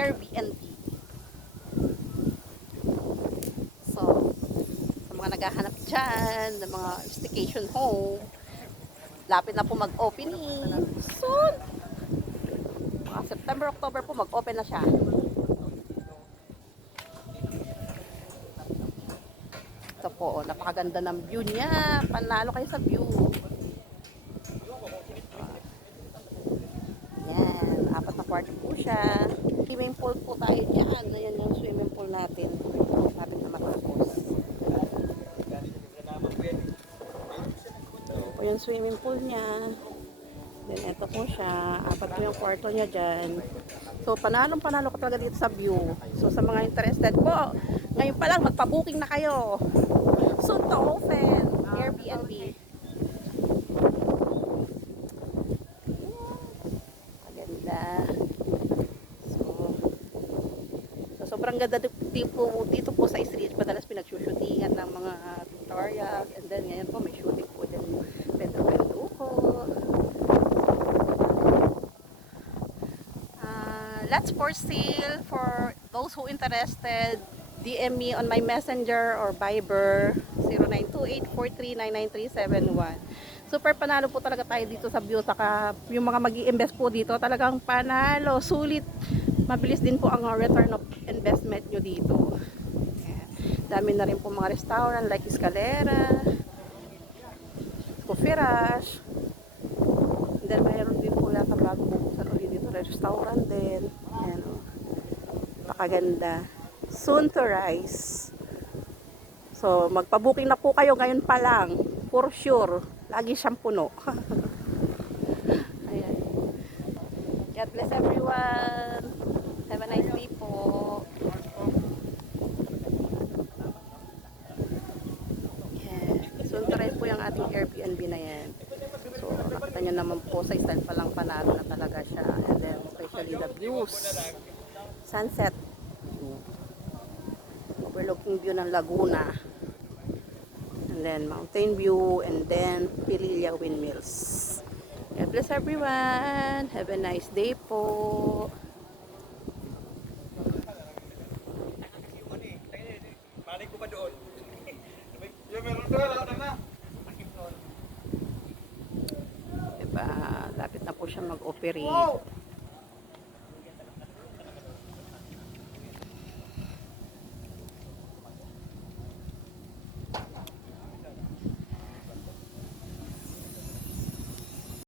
Airbnb. So, sa mga naghahanap dyan ng mga staycation home, lapit na po mag-opening soon. Mga September, October po mag-open na siya. Ito po, napakaganda ng view niya. Panalo kayo sa view. Yan, 4 na kwarto po siya. Swimming pool po tayo dyan. Ayan yung swimming pool natin. Lapit na matapos. Ito po yung swimming pool niya. Then, ito po siya. 4 po yung kwarto niya dyan. So, panalo ka talaga dito sa view. So, sa mga interested po, ngayon pa lang, magpa-booking na kayo. Soon to open. Airbnb. Maganda. So sobrang ganda dito po sa street. Madalas pinagsushootingan ng mga tutorials. And then, ngayon po, may shooting po dyan. Pedro Penduko. Lots for sale for those who interested. DM me on my messenger or Viber 0928-4399-371. Super panalo po talaga tayo dito sa view. Saka yung mga mag-i-invest po dito talagang panalo, sulit. Mabilis din po ang return of investment nyo dito. Ayan. Dami na rin po mga restaurant like Escalera, Coffee Rush. And then mayroon din po yata bago bubuksan ulit dito restaurant din. Ayan o. Napakaganda. Soon to rise. So, magpa-booking na po kayo ngayon pa lang. For sure. Lagi siyang puno. Ayan. God bless everyone. Have a nice day po. Yeah. Soon to rise po yung ating Airbnb na yan. So, nakita nyo naman po sa style pa lang panalo na talaga siya. And then, especially the views. Sunset. Overlooking view ng Laguna. And then mountain view, and then Pililla Windmills. God bless everyone. Have a nice day po. Diba, lapit na po siya mag-operate.